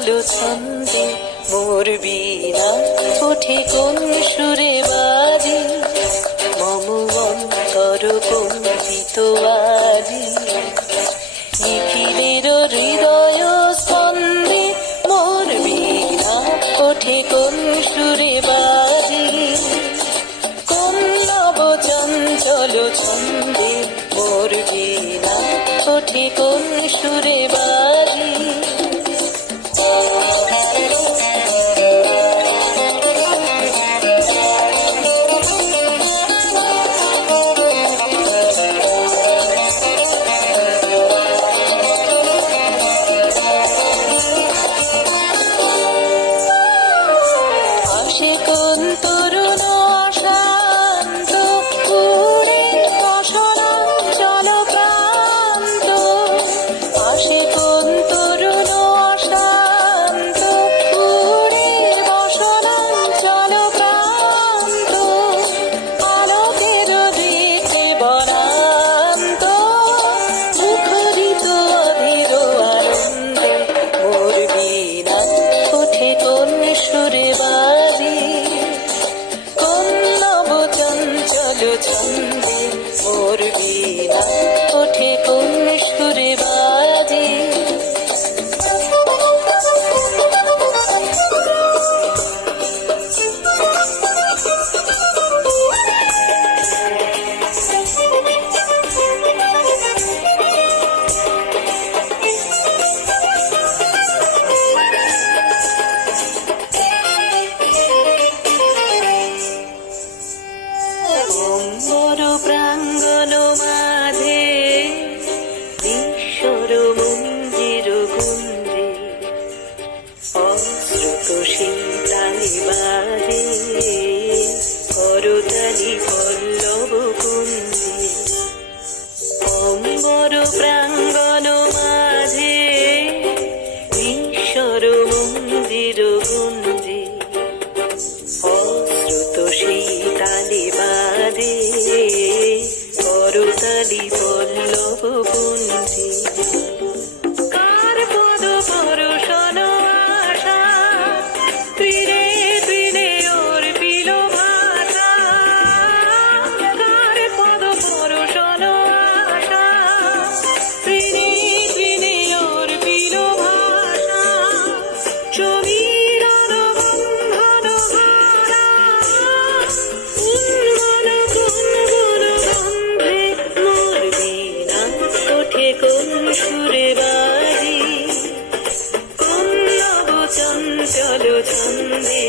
চলো ছন্দে মোর বীণা ওঠে কোন সুরে বাজে মম অন্তর কম্পিত আজি নিখিলের হৃদয় স্পন্দে মোর বীণা ওঠে কোন সুরে বাজে কোন নব চঞ্চল ছন্দে মোর বীণা ওঠে কোন সুরে বাজে কোন তরুণ শান্ত উড়ে বসনাঞ্চল প্রান্ত আসে কোন তরুণ শান্ত উড়ে বসনাঞ্চল প্রান্ত আলোকের দিকে বনান্ত মুখরিত অধীর আনন্দে মোর বীণা ওঠে কোন সুরে বাজে ছন্দে মোর বীণা ওঠে কোন সুরে বাজে অম্বর প্রাঙ্গণ মাঝে ঈশ্বর মন্দির কুঞ্জে অশ্রুত শীতালি বাজে করতালি পল্লব কুঞ্জে অম্বর প্রাঙ্গণ মাঝে ঈশ্বর মন্দির কুঞ্জে অশ্রুত শীতালি বাজে করতালি পল্লব কুঞ্জে কার পদ পরশন আশা তীরে তীরে ওর পিল ভাষা কার পদ পরশন আশা তীরে তীরে ওর পিল ভাষা সমীরণ বন্ধন হারা কোন সুরে বাজে কোন নব চঞ্চল ছন্দে